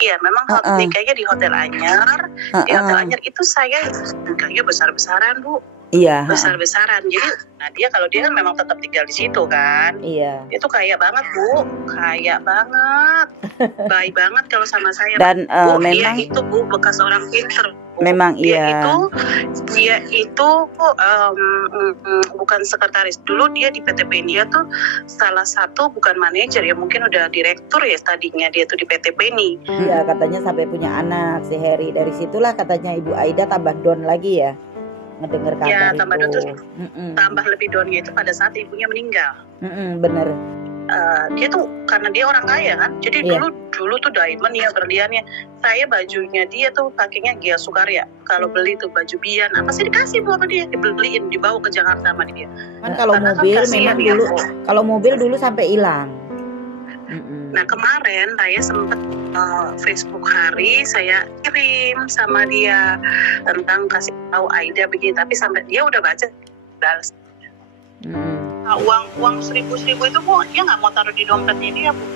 Iya, memang Heeh, nikahnya di Hotel Anyar. Di Hotel heeh. Anyar itu saya nikahnya besar-besaran, Bu. Iya, heeh. Besar-besaran. Jadi, nah kalau dia kan memang tetap tinggal di situ kan. Iya. Itu kaya banget, Bu. Kaya banget. Baik banget kalau sama saya, Dan Bu. Dia memang itu, Bu, bekas orang pinter, Bu. memang Dia iya. itu bukan sekretaris. Dulu dia di PT India tuh salah satu bukan manajer ya, mungkin udah direktur ya tadinya dia tuh di PT ini. Iya, katanya sampai punya anak si Heri. Dari situlah katanya Ibu Aida tambah down lagi ya, ngedengar kabar Ya, itu. tambah down terus tambah lebih downnya itu pada saat ibunya meninggal. Bener. Dia tuh karena dia orang kaya kan, jadi Iya. dulu tuh diamond ya berliannya. Saya bajunya dia tuh pakainya Gia Sukarya. Kalau beli tuh baju Bian, apa sih dikasih Bu sama dia, dibeliin, dibawa ke Jakarta sama dia. Kan kalau Karena mobil kan kasihan memang ya, dulu, Bu. kalau mobil dulu sampai hilang. Nah kemarin saya sempet Facebook Hari saya kirim sama dia tentang kasih tahu Aida begini, tapi sampai dia udah baca balas. Uang 1.000 itu Bu, dia nggak mau taruh di dompetnya dia, Bu.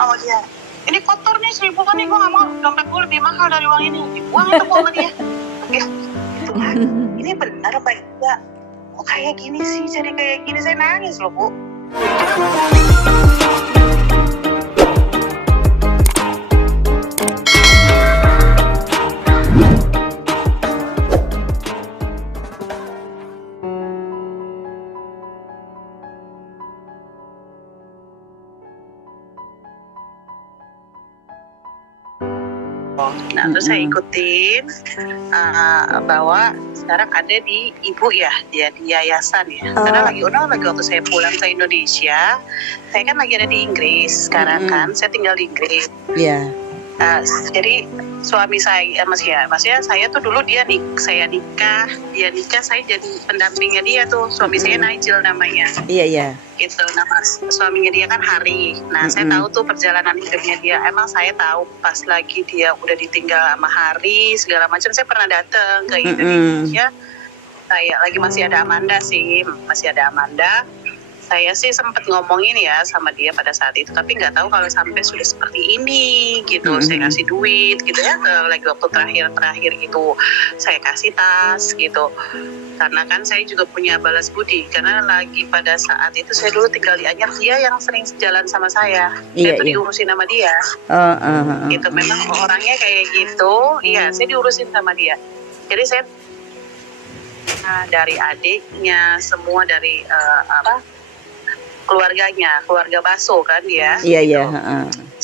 Oh dia, ini kotor nih 1.000 nih, gue nggak mau, dompet gue lebih mahal dari uang ini. Uang itu Bu sama dia. Ya, itu kan, ini benar apa enggak? Kok kayak gini sih, jadi kayak gini, saya nangis loh, Bu. Nah terus saya ikutin bahwa sekarang ada di ibu ya, dia di yayasan ya. Karena lagi waktu saya pulang ke Indonesia, saya kan lagi ada di Inggris sekarang kan, saya tinggal di Inggris. Iya. Jadi suami saya maksudnya saya tuh dulu saya nikah, dia nikah, saya jadi pendampingnya dia tuh. Suami saya Nigel namanya. Iya. Gitu, nama suaminya dia kan Hari. Nah saya tahu tuh perjalanan hidupnya dia. Emang saya tahu pas lagi dia udah ditinggal sama Hari segala macam, saya pernah datang ke Indonesia. Saya lagi masih ada Amanda. Saya sih sempat ngomongin ya sama dia pada saat itu, tapi nggak tahu kalau sampai sudah seperti ini gitu. Saya kasih duit gitu ya, lagi waktu terakhir gitu saya kasih tas gitu, karena kan saya juga punya balas budi, karena lagi pada saat itu saya dulu tinggal di Anyar, dia yang sering jalan sama saya. Saya tuh diurusin sama dia gitu, memang orangnya kayak gitu. Iya, saya diurusin sama dia, jadi saya dari adiknya semua, dari keluarga Baso kan dia. Iya.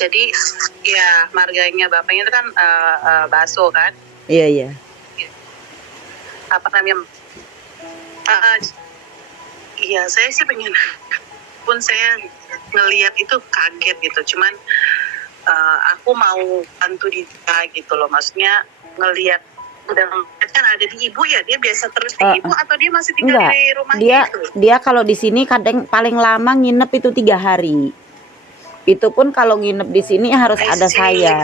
Jadi ya marganya bapaknya itu kan Baso kan. Iya. Apa namanya? Iya, saya sih pengen pun saya ngelihat itu kaget gitu. Cuman aku mau bantu dia gitu loh. Maksudnya ngelihat udah kan ada di ibu ya, dia biasa terus di ibu atau dia masih tinggal di rumahnya itu? Dia kalau di sini kadang paling lama nginep itu 3 hari. Itu pun kalau nginep di sini harus ada saya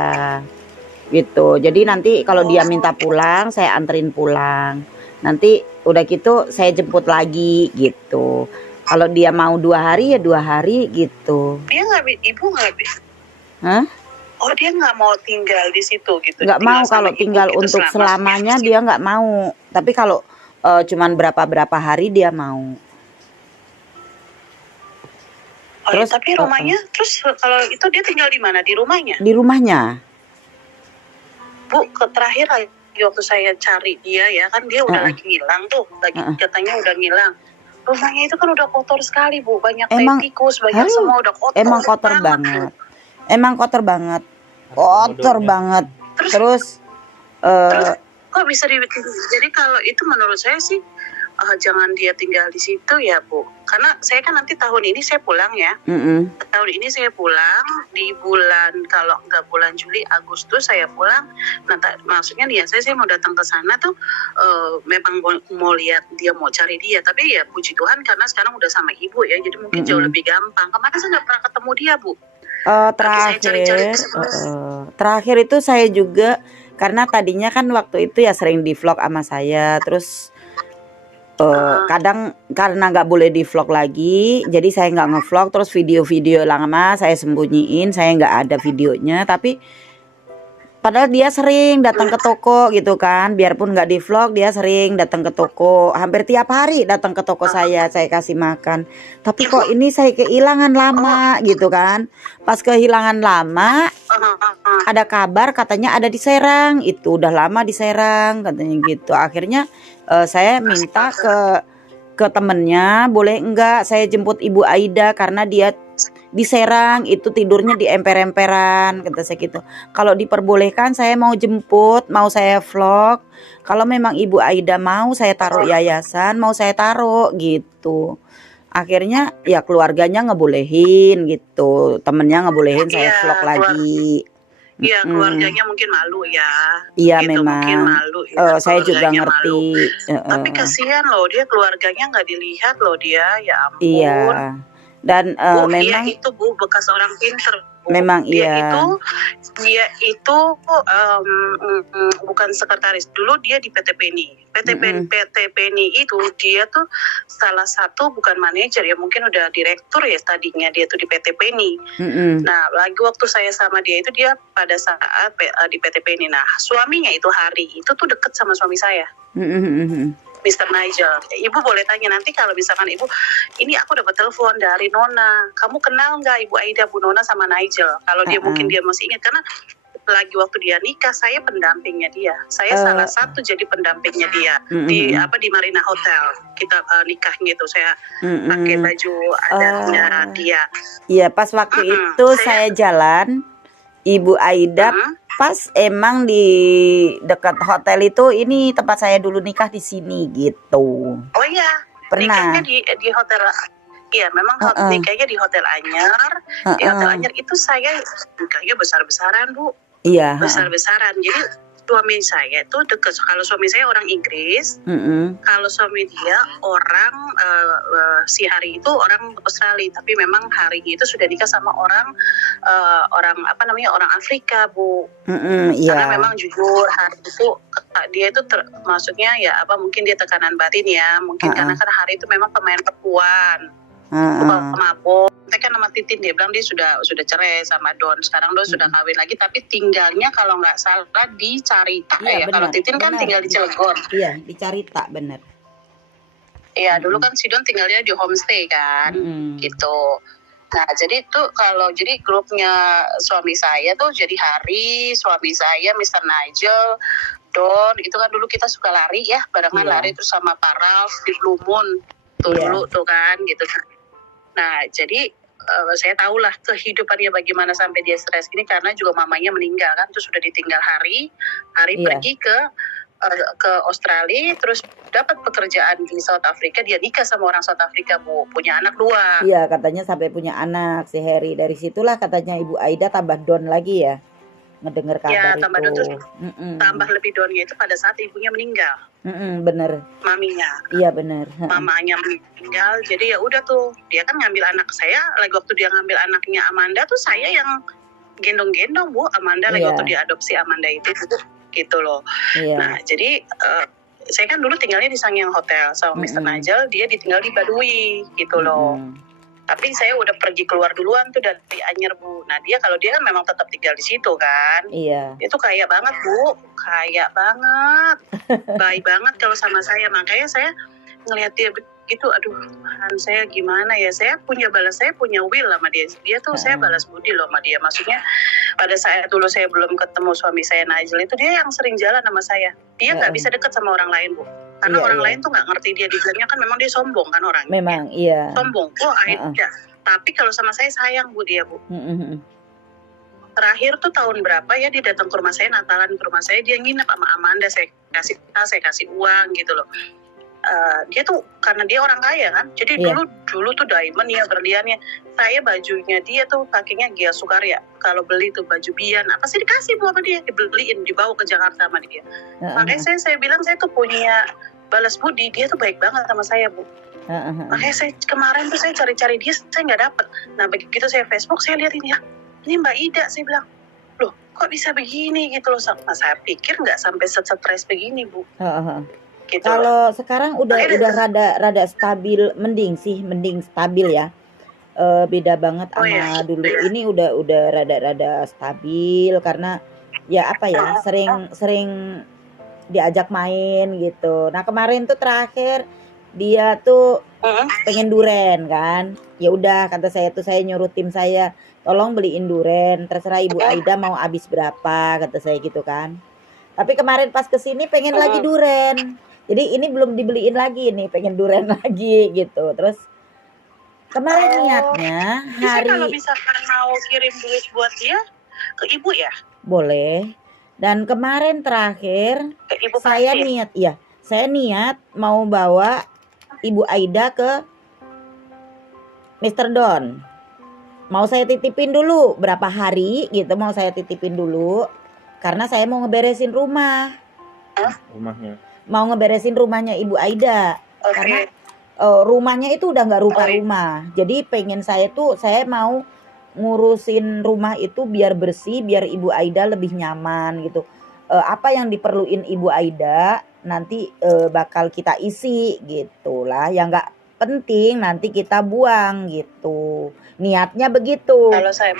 gitu. Jadi nanti kalau dia minta pulang, saya anterin pulang. Nanti udah gitu saya jemput lagi gitu. Kalau dia mau 2 hari ya 2 hari gitu. Dia ibu nggak bisa? Hah? Oh, dia nggak mau tinggal di situ gitu? Nggak mau, kalau tinggal gitu untuk selamanya dia nggak mau. Tapi kalau cuman berapa hari dia mau. Terus tapi rumahnya, terus kalau itu dia tinggal di mana? Di rumahnya? Di rumahnya. Bu, terakhir waktu saya cari dia ya kan, dia udah lagi ngilang tuh, katanya udah ngilang. Rumahnya itu kan udah kotor sekali, Bu, banyak tikus, banyak semua udah kotor. Emang kotor banget. Emang kotor banget. Terus kok bisa dibikin? Jadi kalau itu menurut saya sih jangan dia tinggal di situ ya, Bu. Karena saya kan nanti tahun ini saya pulang ya. Tahun ini saya pulang di bulan, kalau nggak bulan Juli, Agustus saya pulang. Nah, maksudnya dia saya mau datang ke sana tuh memang mau lihat dia, mau cari dia. Tapi ya puji Tuhan karena sekarang udah sama ibu ya, jadi mungkin jauh lebih gampang. Kemarin saya nggak pernah ketemu dia, Bu. Terakhir itu saya juga, karena tadinya kan waktu itu ya sering di vlog sama saya, terus Kadang karena nggak boleh di vlog lagi, jadi saya nggak ngevlog. Terus video-video lama saya sembunyiin, saya nggak ada videonya. Tapi padahal dia sering datang ke toko gitu kan, biarpun nggak di vlog dia sering datang ke toko, hampir tiap hari datang ke toko saya kasih makan. Tapi kok ini saya kehilangan lama gitu kan. Pas kehilangan lama, ada kabar katanya ada di Serang, itu udah lama di Serang katanya gitu. Akhirnya saya minta ke temennya, boleh enggak saya jemput Ibu Aida karena dia di Serang itu tidurnya di emper-emperan, kata saya gitu. Kalau diperbolehkan saya mau jemput, mau saya vlog. Kalau memang Ibu Aida mau saya taruh yayasan, mau saya taruh gitu. Akhirnya ya keluarganya ngebolehin gitu, temennya ngebolehin saya vlog lagi. Iya, keluarganya mungkin malu ya. Iya gitu, memang. Mungkin malu ya, saya juga ngerti. Tapi kasihan loh, dia keluarganya nggak dilihat loh dia, ya ampun. Iya. Dan memang itu Bu bekas orang pinter. Bu. Memang dia itu bukan sekretaris. Dulu dia di PT PENI. PT PENI itu dia tuh salah satu bukan manajer ya, mungkin udah direktur ya tadinya dia tuh di PT PENI. Nah, lagi waktu saya sama dia itu dia pada saat di PT PENI. Nah, suaminya itu Hari itu tuh deket sama suami saya. Mr. Nigel, Ibu boleh tanya nanti kalau misalkan Ibu, ini aku dapat telepon dari Nona, kamu kenal nggak Ibu Aida, Bu Nona sama Nigel? Kalau dia mungkin dia masih ingat, karena lagi waktu dia nikah, saya pendampingnya dia, saya salah satu jadi pendampingnya dia di Marina Hotel, kita nikahnya itu saya pakai baju adatnya dia. Iya, pas waktu itu saya jalan, Ibu Aida pas emang di dekat hotel itu, ini tempat saya dulu nikah di sini gitu. Oh iya, pernah nikahnya di hotel. Iya, memang nikahnya di Hotel Anyer. Di Hotel Anyer itu saya nikahnya besar-besaran, Bu. Iya. Besar-besaran. Jadi suami saya tuh deket. Kalau suami saya orang Inggris, kalau suami dia orang si Hari itu orang Australia, tapi memang Hari itu sudah nikah sama orang orang Afrika, Bu. Karena memang jujur Hari itu dia itu maksudnya ya mungkin dia tekanan batin ya, mungkin karena Hari itu memang pemain perempuan. Pemabuk. Saya kan sama Titin, dia bilang dia sudah cerai sama Don. Sekarang Don sudah kawin lagi, tapi tinggalnya kalau nggak salah di Carita ya. Kalau Titin kan tinggal di Cilegon. Iya, di Carita, bener. Iya, dulu kan si Don tinggalnya di homestay kan, gitu. Nah, jadi itu jadi grupnya suami saya tuh jadi Hari, suami saya, Mr. Nigel, Don, itu kan dulu kita suka lari ya, barengan lari terus sama Pak Ralph di Blue Moon. Dulu tuh kan gitu. Nah, jadi saya tahulah kehidupannya bagaimana sampai dia stres gini, karena juga mamanya meninggal kan, terus sudah ditinggal Hari pergi ke Australia, terus dapat pekerjaan di South Africa, dia nikah sama orang South Africa, Bu, punya anak 2. Iya, katanya sampai punya anak si Harry. Dari situlah katanya Ibu Aida tambah down lagi ya, ngedengar kabar tambah itu. Terus tambah lebih downnya itu pada saat ibunya meninggal. Bener. Maminya. Iya bener. Mamanya meninggal, jadi ya udah tuh dia kan ngambil anak saya. Lagi waktu dia ngambil anaknya Amanda tuh saya yang gendong-gendong, Bu, Amanda. Lagi waktu diadopsi Amanda itu gitu loh. Nah, jadi saya kan dulu tinggalnya di Sangyang Hotel sama Mr. Nigel, dia ditinggal di Badui gitu loh. Tapi saya udah pergi keluar duluan tuh dari Anyer, Bu. Nah, kalau dia kan memang tetap tinggal di situ kan. Iya. Dia tuh kaya banget, Bu. Kaya banget. Baik banget kalau sama saya. Makanya saya ngelihat dia begitu, aduh Tuhan, saya gimana ya. Saya punya will sama dia. Dia tuh saya balas budi loh sama dia. Maksudnya pada saat dulu saya belum ketemu suami saya Nigel itu, dia yang sering jalan sama saya. Dia nggak bisa deket sama orang lain, Bu. Karena orang lain tuh nggak ngerti dia, dibilangnya kan memang dia sombong kan orangnya. Memang, iya. Sombong. Aida. Tapi kalau sama saya sayang, Bu, dia, Bu. Terakhir tuh tahun berapa ya, dia datang ke rumah saya, Natalan ke rumah saya, dia nginep sama Amanda, saya kasih uang gitu loh. Dia tuh karena dia orang kaya kan, jadi dulu tuh diamond ya, berliannya. Saya bajunya dia tuh pakainya Gia Sukarya. Kalau beli tuh baju Bian, apa sih dikasih Bu sama dia, dibeliin, dibawa ke Jakarta sama dia. Makanya saya bilang saya tuh punya balas budi, dia tuh baik banget sama saya, Bu. Makanya saya kemarin tuh saya cari-cari dia, saya nggak dapet. Nah, begitu saya Facebook, saya lihat ini Mbak Ida, saya bilang, loh kok bisa begini gitu loh. Nah, saya pikir nggak sampai stres begini, Bu. gitu. Kalau sekarang udah rada stabil, mending stabil ya. Beda banget sama dulu. Ini udah rada stabil karena ya apa ya, sering diajak main gitu. Nah, kemarin tuh terakhir dia tuh pengen duren kan. Ya udah kata saya tuh, saya nyuruh tim saya, tolong beliin duren, terserah Ibu Aida mau habis berapa, kata saya gitu kan. Tapi kemarin pas kesini pengen lagi duren. Jadi ini belum dibeliin lagi nih, pengen duren lagi gitu. Terus kemarin niatnya hari kalau misalkan mau kirim duit buat dia ke ibu ya? Boleh. Dan kemarin terakhir Ke ibu saya niat mau bawa Ibu Aida ke Mr. Don. Mau saya titipin dulu berapa hari gitu, mau saya titipin dulu karena saya mau ngeberesin rumahnya. Mau ngeberesin rumahnya Ibu Aida. Karena rumahnya itu udah nggak rupa rumah. Jadi pengen saya mau ngurusin rumah itu biar bersih, biar Ibu Aida lebih nyaman gitu. Apa yang diperluin Ibu Aida nanti bakal kita isi gitulah. Yang nggak penting nanti kita buang gitu. Niatnya begitu. Kalau saya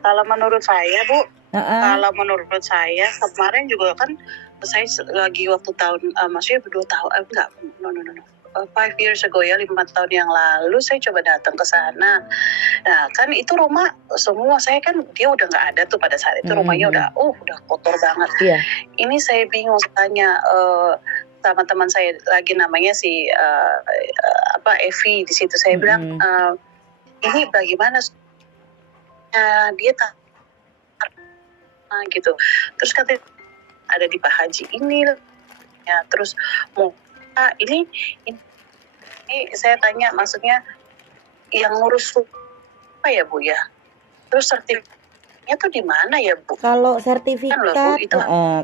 kalau menurut saya Bu, kalau menurut saya kemarin juga kan saya lagi waktu tahun maksudnya 2 tahun enggak, no 5 years ago ya, 5 tahun yang lalu saya coba datang ke sana. Nah kan itu rumah semua saya kan dia udah nggak ada tuh pada saat itu, rumahnya udah kotor banget. Ini saya bingung tanya sama teman saya lagi namanya si Evi di situ, saya bilang ini bagaimana dia gitu. Terus katanya ada di Pak Haji ini ya, terus mau ini saya tanya maksudnya yang ngurus apa ya Bu ya, terus sertifikatnya tuh di mana ya Bu? Kalau sertifikat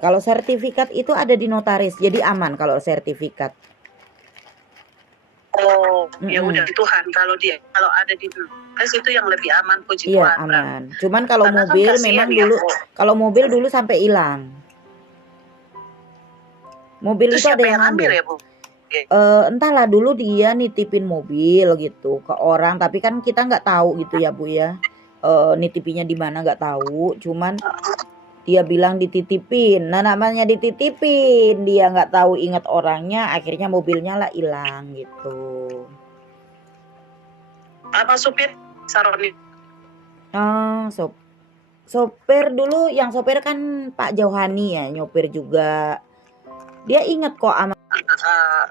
kalau sertifikat itu ada di notaris, jadi aman kalau sertifikat. Ya udah Tuhan, kalau ada di notaris itu yang lebih aman, puji Tuhan. Iya aman. Cuman kalau mobil kan memang dulu kalau mobil dulu sampai hilang. Mobil itu ada yang ngambil ya Bu? Entahlah, dulu dia nitipin mobil gitu ke orang, tapi kan kita nggak tahu gitu ya Bu ya, nitipinya di mana nggak tahu, cuman dia bilang dititipin. Nah namanya dititipin, dia nggak tahu ingat orangnya, akhirnya mobilnya lah hilang gitu. Apa supir Saroni? Sopir dulu, yang sopir kan Pak Jauhani ya, nyopir juga. Dia ingat kok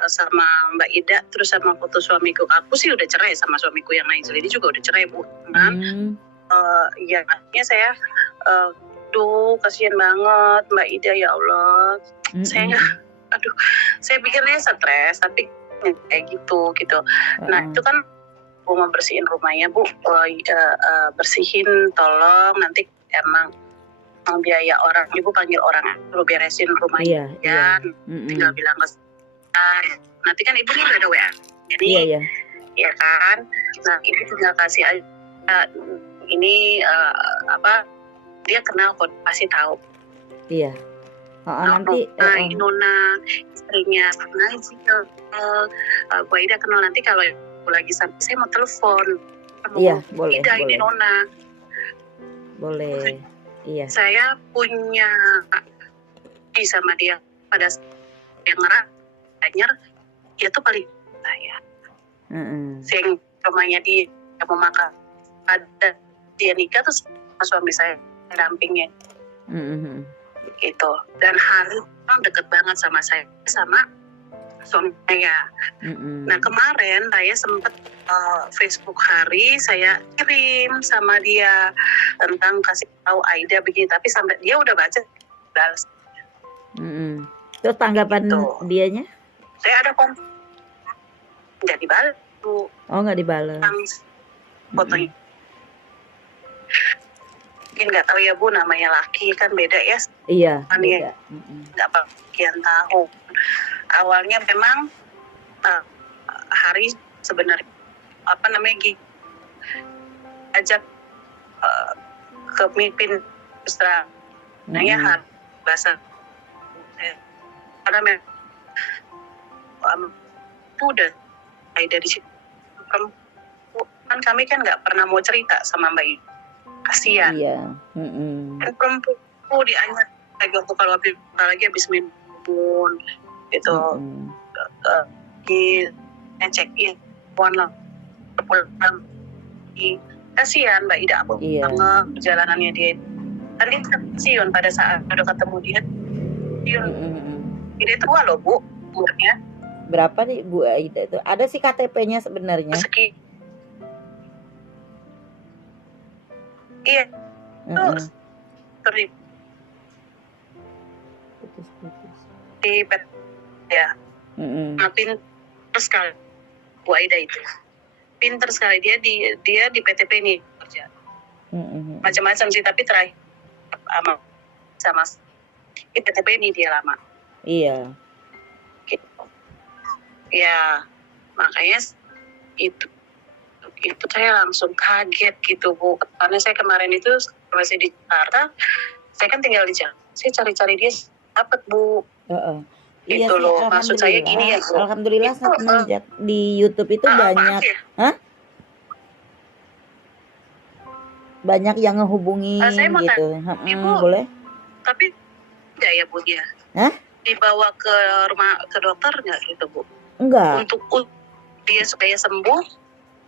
sama Mbak Ida, terus sama foto suamiku. Aku sih udah cerai sama suamiku yang lain, jadi juga udah cerai Bu. Ya akhirnya saya kasihan banget Mbak Ida, ya Allah. Saya pikirnya stres, tapi kayak gitu. Nah itu kan Bu mau bersihin rumahnya Bu, bersihin, tolong nanti emang biaya orang, Ibu panggil orang lu beresin rumahnya, tinggal bilang ke saya. Nanti kan Ibu nih udah ada WA, jadi ya kan. Nah Ibu tinggal kasih aja ini dia kenal kok, pasti tahu. Nanti Nona istrinya ngaji, Bu Aida kenal. Nanti kalau lagi sampai saya mau telepon. Boleh. Ini Nona. Boleh. Saya punya sama dia pada yang ngeranyar, dia tuh paling saya. Yang rumahnya dia mau makan, ada dia nikah terus suami saya dampingnya. Gitu. Dan hari deket banget sama saya, sama suami saya. Nah kemarin saya sempat Facebook Hari saya kirim sama dia tentang kasih tahu Aida begini, tapi sampai dia udah baca balas. Terus tanggapan dianya? Saya ada nggak dibalas Bu. Nggak dibalas. Fotonya. Mungkin nggak tahu ya Bu, namanya laki kan beda ya. Iya. Beda. Nggak bagian tahu. Awalnya memang Hari sebenarnya ajak ke mimpin Australia, Hari bahasa karena itu udah dari situ perempuan kami kan nggak pernah mau cerita sama Mbak Ida, kasihan. Iya. Kan perempuan dianyat lagi waktu kalau lagi habis minum gitu, di check in pulang kasihan Mbak Ida, aku banget perjalanannya dia. Kan dia pensiun pada saat udah ketemu dia. Dia itu tua loh Bu, umurnya. Berapa nih Bu Aida itu? Ada sih KTP-nya sebenarnya. Iya. Di pet ya. Pinter sekali Bu Aida itu. Pinter sekali dia di PTP ini kerja. Macam-macam sih, tapi terakhir sama di PTP ini dia lama. Iya. Gitu. Ya, makanya itu saya langsung kaget gitu Bu, karena saya kemarin itu masih di Jakarta, saya kan tinggal di Jakarta, saya cari-cari dia dapat Bu. Iya gitu sih, loh, maksud saya gini ya Bu. Alhamdulillah semenjak di YouTube itu banyak, banyak yang ngehubungin gitu. Ibu, boleh? Tapi enggak ya Bu dia? Dibawa ke rumah ke dokter nggak gitu Bu? Enggak. Untuk dia supaya sembuh?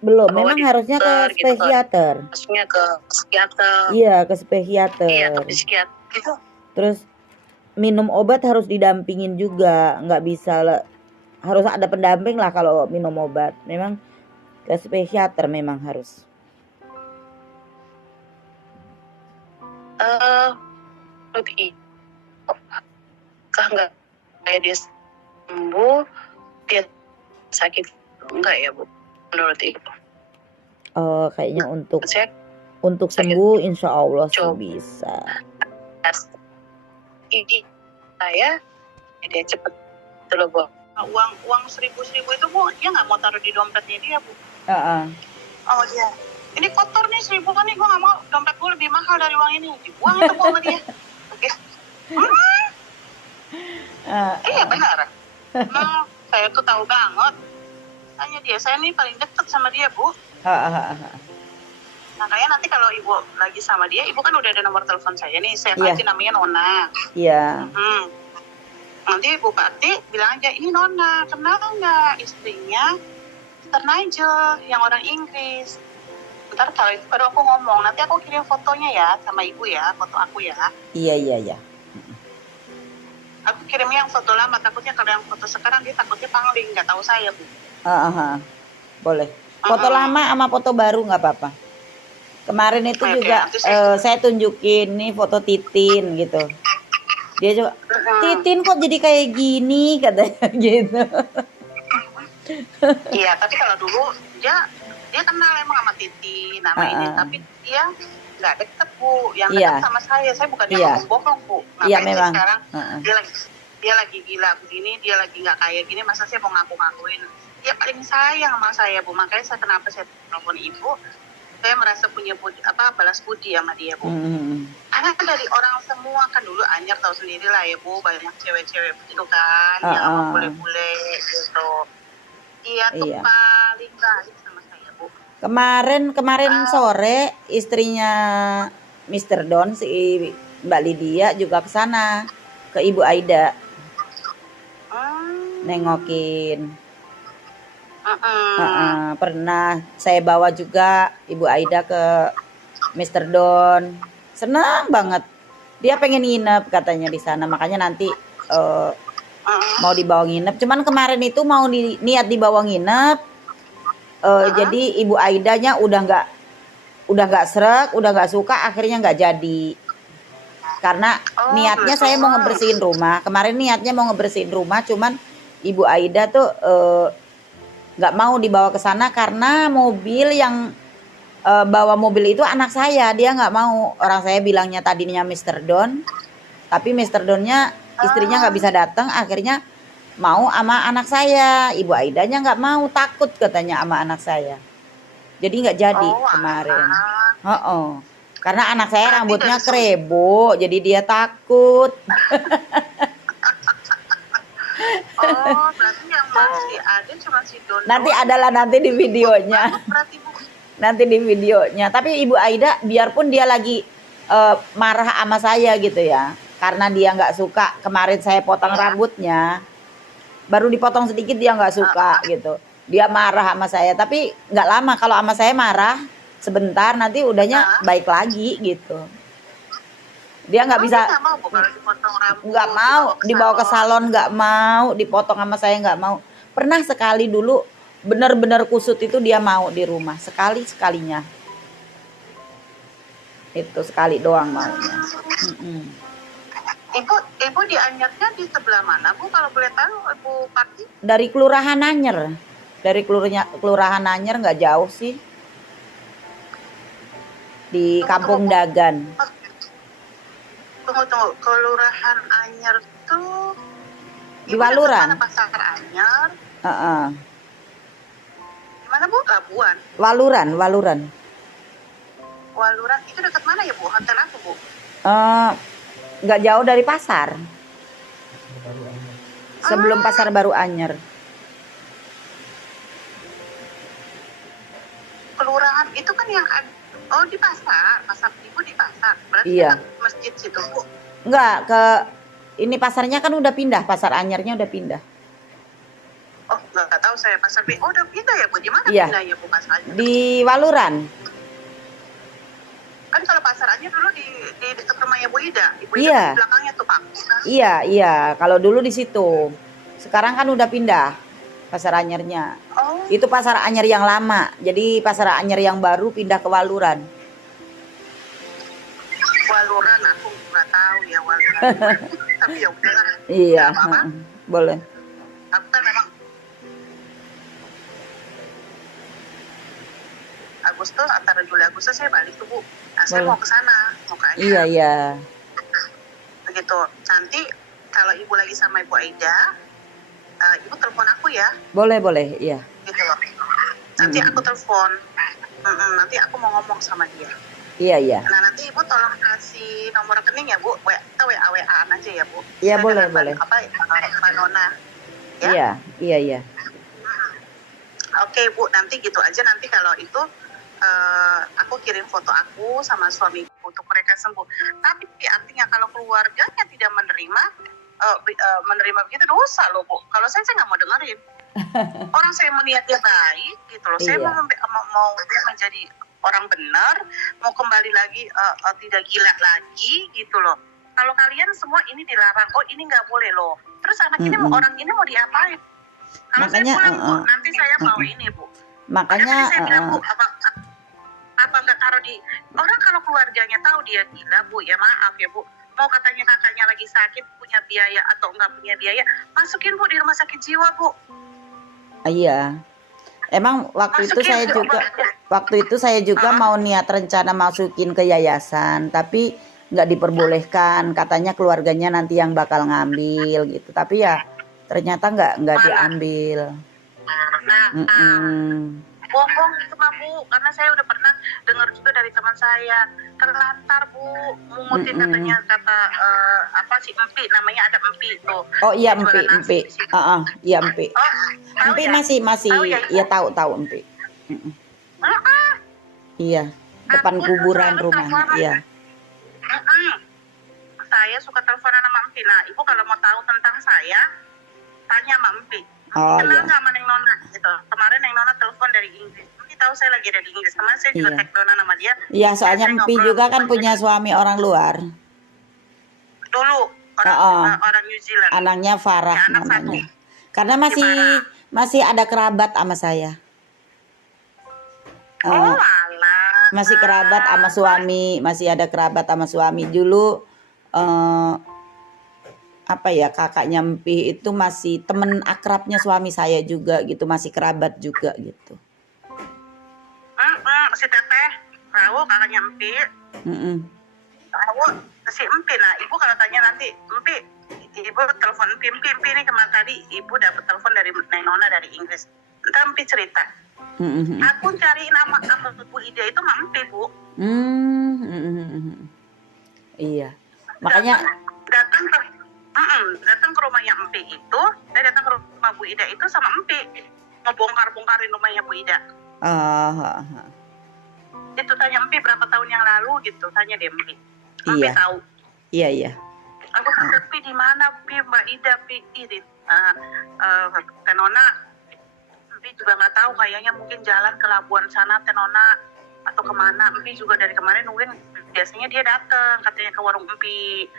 Belum, memang harusnya ke psikiater. Harusnya ke psikiater. Iya, ke psikiater. Iya, ke psikiater gitu. Terus minum obat harus didampingin juga, nggak bisa harus ada pendamping lah kalau minum obat. Memang ke psikiater memang harus. Kah nggak kayak dia sembuh, dia sakit enggak ya Bu? Menurut Ibu? Kayaknya untuk sembuh insya Allah sih bisa. Ini saya dia cepet dulu Bu. Uang 1.000 itu Bu, dia nggak mau taruh di dompetnya dia Bu. Oh dia, ini kotor nih 1.000 kan nih, gue nggak mau, dompet gue lebih mahal dari uang ini, dibuang itu Bu sama dia. Iya benar. Saya tuh tahu banget. Tanya dia, saya nih paling deket sama dia Bu. Makanya nanti kalau Ibu lagi sama dia, Ibu kan udah ada nomor telepon saya nih, saya aja namanya Nona. Iya. Nanti Bu Pati bilang aja, ini Nona, kenal nggak istrinya Mr. Nigel yang orang Inggris. Ntar kalau itu baru aku ngomong, nanti aku kirim fotonya ya sama Ibu ya, foto aku ya. Iya. Aku kirim yang foto lama, takutnya kalau yang foto sekarang dia takutnya pangling, nggak tahu saya Bu. Boleh. Foto lama sama foto baru nggak apa-apa. Kemarin itu juga saya tunjukin nih foto Titin gitu. Dia juga, Titin kok jadi kayak gini katanya gitu. Iya, tapi kalau dulu dia kenal emang sama Titin, nama ini, tapi dia nggak deket Bu, yang deket sama saya bukan yang ngomong Bu. Iya memang. Sekarang dia lagi gila begini, dia lagi nggak kayak gini, masa saya mau ngaku-ngakuin? Dia paling sayang sama saya Bu, makanya kenapa saya telepon Ibu, saya merasa punya balas budi sama dia Bu. Karena dari orang semua kan dulu Anyar tahu sendiri lah ya Bu, banyak cewek-cewek begitu kan, yang bule-bule gitu. Dia tuh paling baik sama saya Bu. Kemarin sore istrinya Mr. Don, si Mbak Lydia juga ke sana, ke Ibu Aida. Nengokin. Pernah saya bawa juga Ibu Aida ke Mr. Don. Senang banget. Dia pengen nginep katanya di sana, makanya nanti mau dibawa nginep. Cuman kemarin itu mau niat dibawa nginep. Jadi Ibu Aidanya udah nggak srek, udah nggak suka, akhirnya nggak jadi. Karena niatnya saya mau ngebersihin rumah. Kemarin niatnya mau ngebersihin rumah, cuman Ibu Aida tuh nggak mau dibawa ke sana karena mobil yang bawa mobil itu anak saya. Dia nggak mau. Orang saya bilangnya tadinya Mr. Don, tapi Mr. Donnya istrinya nggak bisa datang, akhirnya mau sama anak saya. Ibu Aidanya nggak mau, takut katanya sama anak saya. Jadi nggak jadi kemarin. Karena anak saya rambutnya krebo, jadi dia takut. Berarti yang si Ade cuma si Don. Nanti adalah nanti di videonya. Berarti Bu. Nanti di videonya. Tapi Ibu Aida biarpun dia lagi marah sama saya gitu ya, karena dia nggak suka kemarin saya potong rambutnya, baru dipotong sedikit dia nggak suka gitu, dia marah sama saya. Tapi nggak lama, kalau sama saya marah sebentar nanti udahnya baik lagi gitu. Dia nggak bisa, nggak mau dibawa ke salon, nggak mau dipotong sama saya, nggak mau. Pernah sekali dulu benar-benar kusut itu dia mau di rumah, sekalinya itu, sekali doang maunya. Ibu dianyarnya di sebelah mana Bu, kalau boleh tahu Ibu Parti? Dari Kelurahan Anyer, Kelurahan Anyer, nggak jauh sih, di Kampung Dagan. Tunggu, Kelurahan Anyer tuh di Waluran. Mana Pasar Anyer? Di mana Bu? Labuan. Waluran. Waluran itu dekat mana ya Bu? Hotel apa Bu? Nggak jauh dari pasar. Sebelum Pasar Baru Anyer. Kelurahan itu kan yang di pasar Ibu di pasar. Berarti iya. Dekat masjid situ Bu? Enggak, ini pasarnya kan udah pindah, Pasar Anyarnya udah pindah. Oh, nggak tahu saya pasar B. Oh, udah pindah ya Bu? Di mana iya. Pindah ya Bu pasarnya? Di Waluran. Kan kalau pasarnya dulu di dekat rumahnya Bu Ida. Ibu iya. Ida di belakangnya tuh Pak. Iya. Kalau dulu di situ. Sekarang kan udah pindah Pasar Anyarnya. Oh. Itu Pasar Anyer yang lama. Jadi Pasar Anyer yang baru pindah ke Waluran. Waluran aku nggak tahu ya Waluran. Tapi ya udah. Iya. Boleh. Aku kan memang Agustus, antara Juli Agustus saya balik tuh Bu. Nah, saya mau ke sana, mau ke Anyer. Iya. Begitu. Nanti kalau Ibu lagi sama Ibu Aida, Ibu telepon aku ya. Boleh, iya. Gitu loh. Nanti aku telepon. Nanti aku mau ngomong sama dia. Iya. Nah, nanti Ibu tolong kasih nomor rekening ya Bu. WA-an aja ya Bu. Iya, boleh. Mbak Nona. Ya? Iya. Oke Bu, nanti gitu aja. Nanti kalau itu aku kirim foto aku sama suamiku untuk mereka sembuh. Tapi artinya kalau keluarganya tidak menerima begitu dosa loh Bu. Kalau saya nggak mau dengerin. Orang saya melihat dia baik gitu loh. Saya mau dia menjadi orang benar, mau kembali lagi tidak gila lagi gitu loh. Kalau kalian semua ini dilarang, ini nggak boleh loh. Terus anak ini orang ini mau diapain? Kalau saya pulang Bu, nanti saya mau ini Bu. Makanya saya bilang Bu, apa nggak taruh di orang, kalau keluarganya tahu dia gila Bu, ya maaf ya Bu. Mau katanya kakaknya lagi sakit, punya biaya atau nggak punya biaya, masukin Bu di rumah sakit jiwa Bu. Iya. Emang waktu itu saya juga mau niat rencana masukin ke yayasan, tapi nggak diperbolehkan. Katanya keluarganya nanti yang bakal ngambil gitu. Tapi ya ternyata nggak diambil. Bohong itu mah Bu, karena saya udah pernah dengar juga dari teman saya, terlantar Bu, mungutin katanya apa sih Empi, namanya ada Empi itu. Oh iya Empi. Iya Empi. Empi ya? Masih ya tahu Empi. Iya, depan kuburan rumahnya. Iya. Saya suka teleponan sama Empi. Nah, Ibu kalau mau tahu tentang saya, tanya sama Empi. Kenal nggak sama Neng Nona gitu. Kemarin Neng Nona telepon dari Inggris. Empi tahu saya lagi ada di Inggris. Kemarin saya juga tag Dona nama dia. Iya, soalnya Empi juga kan punya suami orang luar. Dulu orang New Zealand. Anaknya Farah namanya. Karena masih ada kerabat sama saya. Masih kerabat sama suami, masih ada kerabat sama suami dulu. Kakaknya Empi itu masih temen akrabnya suami saya juga gitu, masih kerabat juga gitu. Si Teteh tahu kakaknya Empi. Tahu si Empi. Nah, Ibu kalau tanya nanti Empi, Ibu telepon Empi ini kemarin tadi Ibu dapat telepon dari Neng Nona dari Inggris. Entar Empi cerita. Aku cari nama Bu Ida itu sama Empi Bu. Iya. Makanya Datang ke rumahnya Empi itu, saya datang ke rumah Bu Ida itu sama Empi, mau bongkar-bongkarin rumahnya Bu Ida. Itu tanya Empi berapa tahun yang lalu gitu, tanya deh Empi. Empi tahu. Iya. Aku tanya Empi di mana Empi, Mbak Ida, Empi ini. Tenona, Empi juga nggak tahu, kayaknya mungkin jalan ke Labuan sana Tenona atau kemana. Empi juga dari kemarin nungguin, biasanya dia datang katanya ke warung Empi.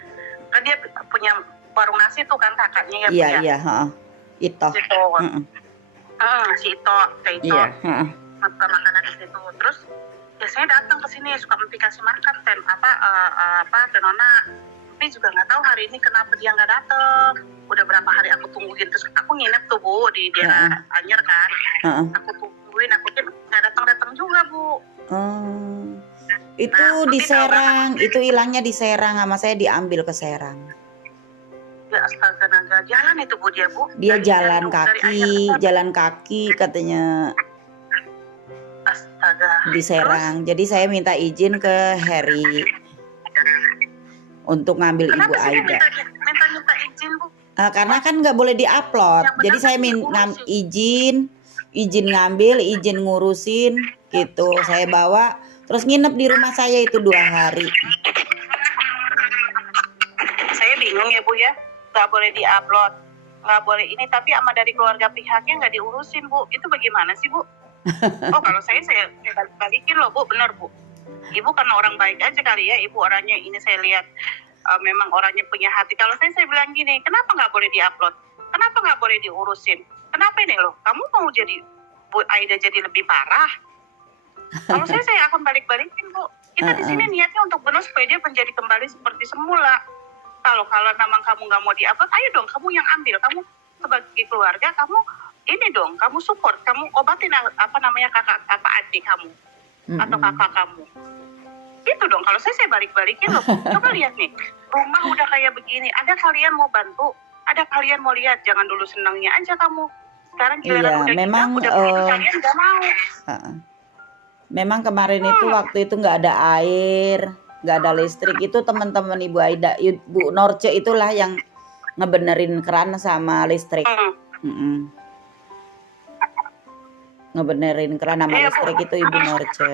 Kan dia punya warung nasi tuh kan kakaknya ya. Iya, Ito. Gitu. Si Ito, kayak Ito. Makan makanan di situ. Terus biasanya datang ke sini, suka Empi kasih makan Tenona. Empi juga nggak tahu hari ini kenapa dia nggak datang. Udah berapa hari aku tungguin, terus aku nginep tuh Bu di daerah Anyer kan. Aku tungguin, aku kan nggak datang juga Bu. Itu di Serang, itu hilangnya di Serang, sama saya diambil ke Serang. Ya astaga naga, jalan itu Bu dia Bu. Dia jalan kaki katanya. Astaga. Di Serang. Jadi saya minta izin ke Harry untuk ngambil Ibu Aida. Minta izin Bu? Karena kan nggak boleh diupload. Jadi saya izin ngambil, izin ngurusin gitu. Saya bawa, terus nginep di rumah saya itu 2 hari. Saya bingung ya Bu ya, nggak boleh diupload, nggak boleh ini, tapi sama dari keluarga pihaknya nggak diurusin Bu. Itu bagaimana sih Bu? Oh kalau saya balikin loh Bu, bener Bu. Ibu kan orang baik aja kali ya, Ibu orangnya ini saya lihat memang orangnya punya hati. Kalau saya bilang gini, kenapa nggak boleh diupload? Kenapa nggak boleh diurusin? Kenapa ini loh? Kamu mau jadi Bu Aida jadi lebih parah? Kalau saya akan balikin Bu. Kita di sini niatnya untuk benar supaya dia menjadi kembali seperti semula. Kalau memang kamu nggak mau diupload, ayo dong kamu yang ambil. Kamu sebagai keluarga, kamu ini dong, kamu support, kamu obatin kakak adik kamu atau kakak kamu. Itu dong, kalau saya balikin loh. Coba lihat nih, rumah udah kayak begini, ada kalian mau bantu, ada kalian mau lihat, jangan dulu senangnya aja kamu. Sekarang giliran udah begitu kalian nggak mau. Memang kemarin itu waktu itu nggak ada air, nggak ada listrik, itu teman-teman Ibu Aida, Ibu Norce itulah yang ngebenerin keran sama listrik. Ngebenerin keran sama listrik itu Ibu Norce.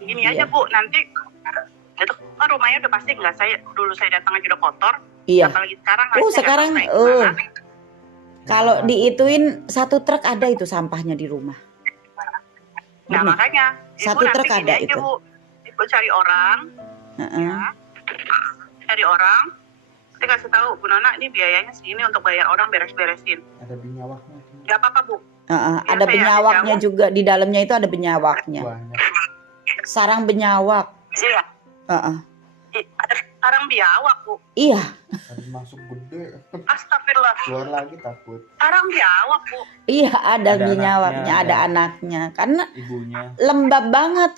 Gini aja Bu, nanti itu kan rumahnya udah pasti nggak, dulu saya datang aja udah kotor. Iya. Apalagi sekarang. Sekarang kalau diituin 1 truk ada itu sampahnya di rumah. Nah makanya Ibu 1 truk ada itu. Ibu cari orang, cari orang. Nanti kasih tahu Bu Nona, ini biayanya segini untuk bayar orang beres-beresin. Ada benyawaknya. Gak apa-apa Bu. Ada benyawaknya juga, di dalamnya itu ada benyawaknya. Sarang benyawak. Iya. Ada sarang biawak Bu. Iya. Masuk gede. Astagfirullah. Keluar lagi takut. Sarang biawak Bu. Iya, ada benyawaknya, ada anaknya. Karena ibunya lembab banget.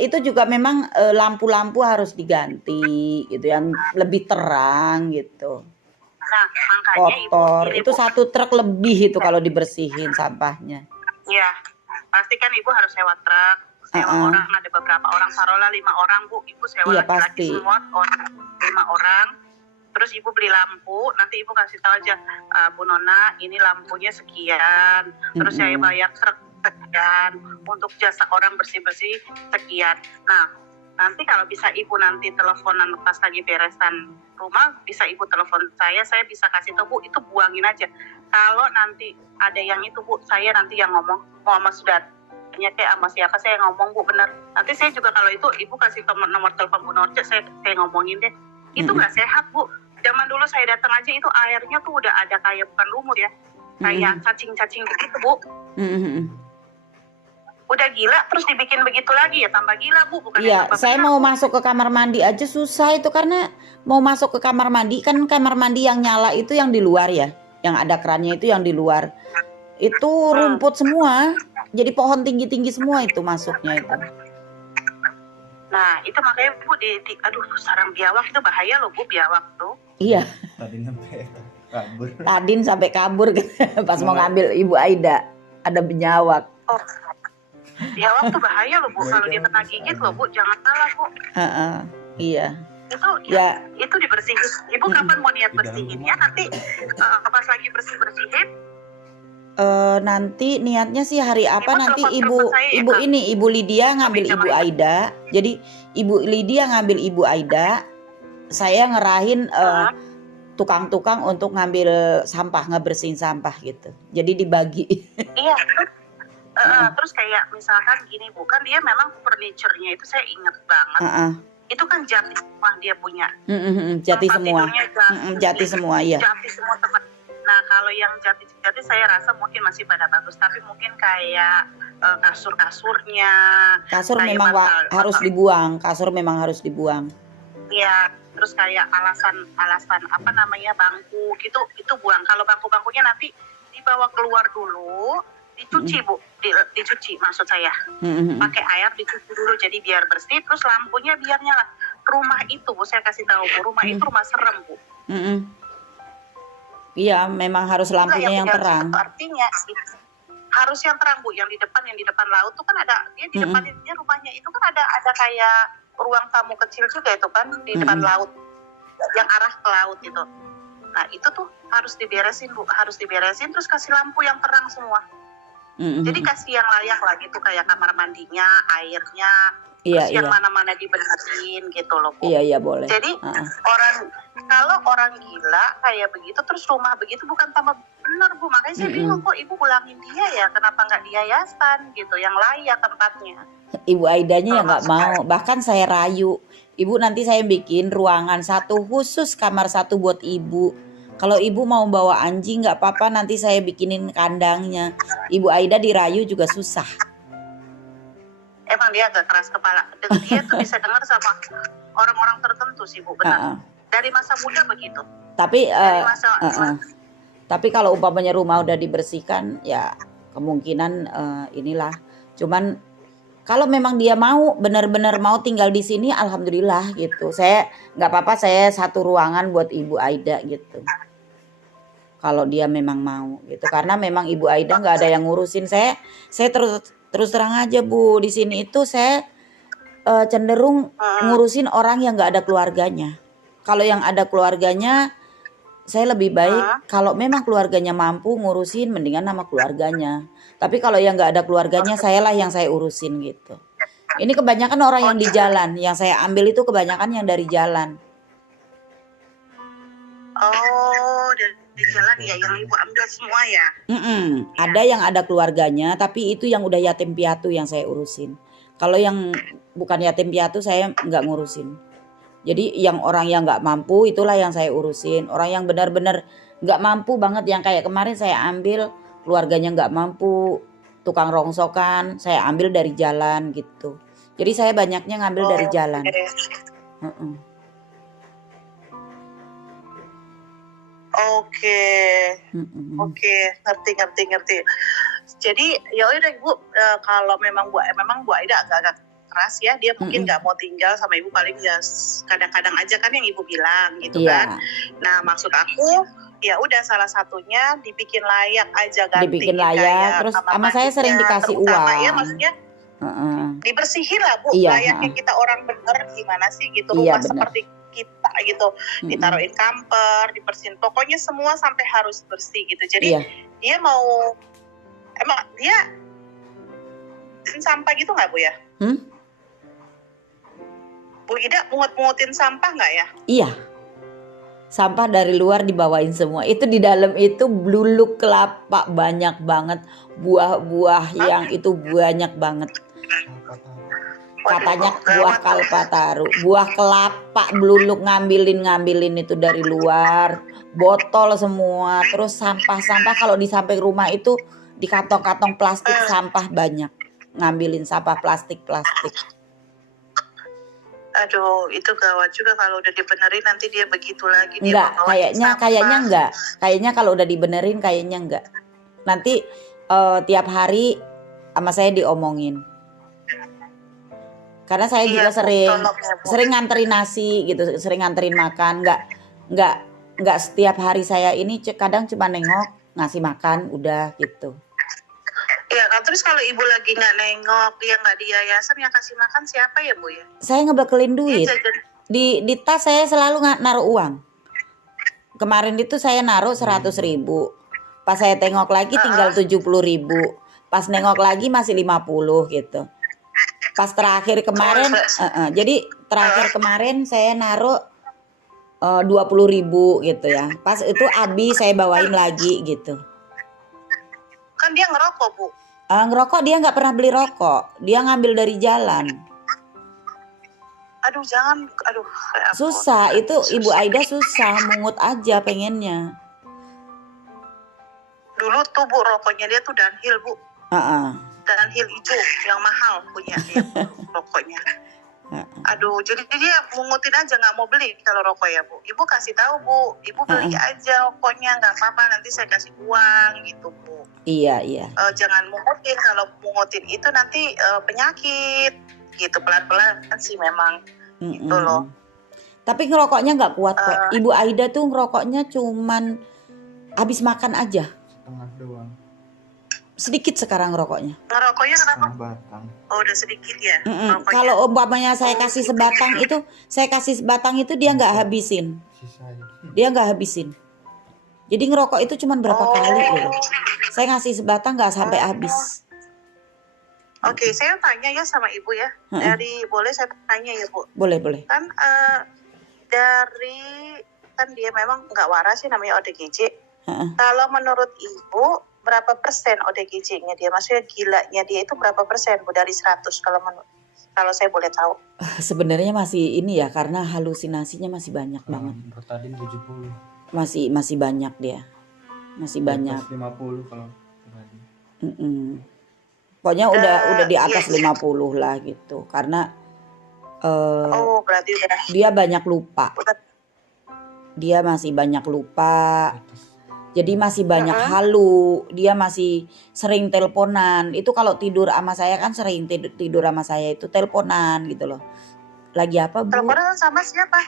Itu juga memang lampu-lampu harus diganti gitu, yang lebih terang gitu. Nah, makanya kotor. Ibu, itu 1 truk lebih itu kalau dibersihin sampahnya. Iya, pasti kan Ibu harus sewa truk, sewa orang, ada beberapa orang, taruhlah 5 orang Bu, Ibu sewa laki-laki semua, 5 orang. Terus Ibu beli lampu, nanti Ibu kasih tahu aja, Bu Nona ini lampunya sekian, terus saya bayar truk sekian, untuk jasa orang bersih-bersih sekian. Nah, nanti kalau bisa Ibu nanti teleponan pas lagi beresan rumah, bisa Ibu telepon saya bisa kasih tahu Bu, itu buangin aja. Kalau nanti ada yang itu Bu, saya nanti yang ngomong, mau sama saudaranya kayak sama siapa saya ngomong Bu, bener. Nanti saya juga kalau itu Ibu kasih nomor telepon Bu Norce, saya ngomongin deh. Itu nggak sehat Bu. Zaman dulu saya datang aja itu airnya tuh udah ada kayak bukan lumut ya, kayak cacing-cacing begitu Bu. Udah gila terus dibikin begitu lagi ya, tambah gila Bu. Bukan? Iya, saya mau masuk ke kamar mandi aja susah itu, karena mau masuk ke kamar mandi kan kamar mandi yang nyala itu yang di luar ya, yang ada kerannya itu yang di luar. Itu rumput semua, jadi pohon tinggi-tinggi semua itu masuknya itu. Nah itu makanya Bu, aduh sarang biawak itu bahaya loh Bu, biawak tuh. Iya. Tadin sampai kabur pas mau ngambil Ibu Aida, ada benyawak. Biawak tuh bahaya loh Bu, kalau dia kena gigit loh Bu, jangan salah Bu. Iya. Itu Ya, itu dibersihin. Ibu kapan mau niat bersihin ya? Nanti pas lagi bersihin. nanti niatnya sih hari apa Ibu nanti telepon saya ya, ibu Kak. ini Ibu Lydia ngambil Minta Ibu maaf. Aida. Jadi Ibu Lydia ngambil Ibu Aida, saya ngerahin tukang-tukang untuk ngambil sampah, ngebersihin sampah gitu. Jadi dibagi. Iya. Terus kayak misalkan gini Bu, kan dia memang furniture-nya itu saya inget banget. Itu kan jati semua dia punya. Jati Tempat semua. tidurnya Jati semua, iya. Jati semua tempat. Nah kalau yang jati saya rasa mungkin masih pada bagus, tapi mungkin kayak kasur-kasurnya. Kasur kayak memang harus dibuang. Kasur memang harus dibuang. Iya. Terus kayak alasan apa namanya bangku gitu, itu buang. Kalau bangku-bangkunya nanti dibawa keluar dulu, dicuci Bu, dicuci maksud saya. Pakai air dicuci dulu jadi biar bersih, terus lampunya biar nyala. Rumah itu Bu, saya kasih tahu Bu, rumah itu rumah serem Bu. Iya, memang harus lampunya yang terang. Artinya harus yang terang Bu, yang di depan laut tuh kan ada, dia di depannya rumahnya itu kan ada kayak ruang tamu kecil juga itu kan di depan laut, yang arah ke laut itu. Nah itu tuh harus diberesin Bu, harus diberesin, terus kasih lampu yang terang semua. Jadi kasih yang layak lah gitu, kayak kamar mandinya, airnya, terus yang mana-mana dibenerin gitu loh Bu. Iya boleh. Jadi kalau orang gila kayak begitu, terus rumah begitu bukan tambah bener Bu. Makanya saya bingung kok Ibu pulangin dia ya, kenapa nggak di yayasan gitu, yang layak tempatnya. Ibu Aidanya yang nggak mau, bahkan saya rayu. Ibu nanti saya bikin ruangan satu khusus, kamar satu buat Ibu. Kalau Ibu mau bawa anjing nggak apa-apa, nanti saya bikinin kandangnya. Ibu Aida dirayu juga susah. Emang dia agak keras kepala. Dia tuh bisa dengar sama orang-orang tertentu sih Bu, benar. Dari masa muda begitu. Tapi kalau umpamanya rumah udah dibersihkan, ya kemungkinan inilah. Cuman kalau memang dia mau benar-benar mau tinggal di sini, alhamdulillah gitu. Saya nggak apa-apa, saya satu ruangan buat Ibu Aida gitu. Kalau dia memang mau gitu, karena memang Ibu Aida nggak ada yang ngurusin. Saya terus terang aja Bu, di sini itu saya cenderung ngurusin orang yang nggak ada keluarganya. Kalau yang ada keluarganya, saya lebih baik kalau memang keluarganya mampu ngurusin, mendingan sama keluarganya. Tapi kalau yang nggak ada keluarganya, sayalah yang saya urusin gitu. Ini kebanyakan orang yang di jalan, yang saya ambil itu kebanyakan yang dari jalan. Oh, dari jalan ya, yang Ibu ambil semua ya? Ada yang ada keluarganya, tapi itu yang udah yatim piatu yang saya urusin. Kalau yang bukan yatim piatu saya nggak ngurusin. Jadi yang orang yang nggak mampu itulah yang saya urusin. Orang yang benar-benar nggak mampu banget, yang kayak kemarin saya ambil keluarganya nggak mampu, tukang rongsokan, saya ambil dari jalan gitu. Jadi saya banyaknya ngambil dari jalan. Oke, ngerti. Jadi ya udah Ibu, kalau memang Bu Aida agak keras ya, dia mungkin nggak mau tinggal sama Ibu, paling ya kadang-kadang aja kan yang Ibu bilang gitu kan. Nah maksud aku ya udah salah satunya dibikin layak aja, ganti. Dibikin layak, terus sama saya sering dikasih uang. Ya maksudnya dibersihin lah Bu, layaknya kita orang bener gimana sih gitu, rumah seperti kita gitu, ditaruhin kamper, dibersihin, pokoknya semua sampai harus bersih gitu. Jadi dia mau, emang dia sampah gitu nggak Bu ya? Bu Ida mungut-mungutin sampah nggak ya? Iya, sampah dari luar dibawain semua. Itu di dalam itu bluluk kelapa banyak banget, buah-buah yang itu banyak banget. Katanya buah kalpataru, buah kelapa bluluk ngambilin itu dari luar, botol semua. Terus sampah-sampah kalau di samping rumah itu di kantong-kantong plastik sampah banyak, ngambilin sampah plastik. Aduh, itu gawat juga kalau udah dibenerin nanti dia begitu lagi. Enggak, kayaknya enggak. Kayaknya kalau udah dibenerin kayaknya enggak. Nanti tiap hari sama saya diomongin. Karena saya juga sering nganterin nasi gitu, sering nganterin makan. Enggak setiap hari saya ini, kadang cuma nengok, ngasih makan, udah gitu. Ya, terus kalau Ibu lagi nggak nengok, dia nggak di yayasan, yang kasih makan siapa ya Bu ya? Saya ngebekelin duit. Di tas saya selalu naruh uang. Kemarin itu saya naruh 100.000. Pas saya tengok lagi tinggal 70.000. Pas nengok lagi masih 50 gitu. Pas terakhir kemarin, jadi terakhir kemarin saya naruh 20.000 gitu ya. Pas itu habis saya bawain lagi gitu. Kan dia ngerokok, Bu. Ngerokok dia nggak pernah beli rokok. Dia ngambil dari jalan. Aduh, jangan. Aduh. Ya ampun. Susah, itu Ibu Aida susah, mungut aja pengennya. Dulu tuh Bu, rokoknya dia tuh Dunhill, Bu. Dunhill hijau yang mahal punya dia rokoknya. Aduh, jadi dia mungutin aja, nggak mau beli kalau rokok ya, Bu. Ibu kasih tahu, Bu. Ibu beli aja rokoknya, nggak apa-apa, nanti saya kasih uang gitu, Bu. Iya. Jangan mungutin, kalau mungutin itu nanti penyakit gitu, pelan-pelan sih memang gitu loh. Tapi ngerokoknya nggak kuat kok. Ibu Aida tuh ngerokoknya cuman habis makan aja. Setengah doang. Sedikit sekarang ngerokoknya. Ngerokoknya kenapa? Setengah batang. Oh, udah sedikit ya. Kalau umpamanya saya kasih sebatang itu, dia nggak habisin. Sisanya. Dia nggak habisin. Jadi ngerokok itu cuman berapa kali gitu. Saya ngasih sebatang nggak sampai habis. Oke, saya tanya ya sama Ibu ya. Boleh saya tanya ya, Bu? Boleh. Kan kan dia memang nggak waras sih, namanya ODGJ. Kalau menurut Ibu berapa persen ODGJ-nya dia? Maksudnya gilanya dia itu berapa persen, Bu, dari 100 kalau saya boleh tahu? Sebenarnya masih ini ya, karena halusinasinya masih banyak banget. Bertadin 70. Masih banyak dia. Masih banyak. 50 kalau bertadin. Pokoknya udah di atas 50 lah gitu. Karena berarti udah. Dia banyak lupa. Dia masih banyak lupa. Jadi masih banyak halu. Dia masih sering teleponan. Itu kalau tidur sama saya kan sering tidur sama saya itu teleponan gitu loh. Lagi apa, Bu? Teleponan sama siapa?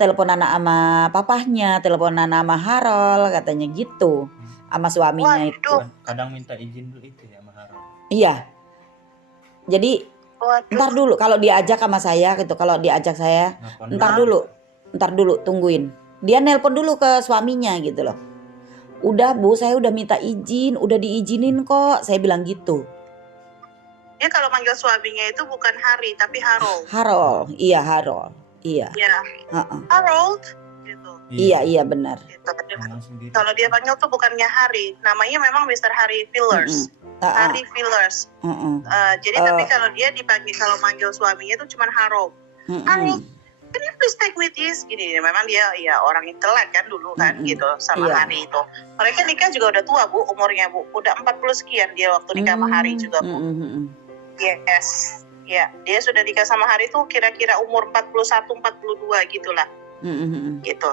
Teleponan sama papahnya, teleponan sama Harol katanya gitu. Sama suaminya itu. Kadang minta izin dulu itu ya sama Harol. Iya. Jadi ntar dulu kalau diajak sama saya gitu, kalau diajak saya ntar dulu tungguin. Dia nelpon dulu ke suaminya gitu loh. Udah, Bu, saya udah minta izin, udah diizinin kok, saya bilang gitu. Dia kalau manggil suaminya itu bukan Hari tapi Harold. Harold. Iya. Ya. Harold gitu. Iya benar. Gitu. Kalau dia panggil tuh bukannya Hari, namanya memang Mr. Harry Fillers. Harry Fillers. Jadi tapi kalau dia dipanggil, kalau manggil suaminya itu cuma Harold. Harold, can you please take me this? Gini, memang dia ya orang intelek kan dulu kan gitu sama Hari itu. Mereka nikah juga udah tua, Bu, umurnya, Bu. Udah 40 sekian dia waktu nikah sama Hari juga, Bu. Yes. Ya, dia sudah nikah sama Hari tuh kira-kira umur 41 42 gitulah. Gitu.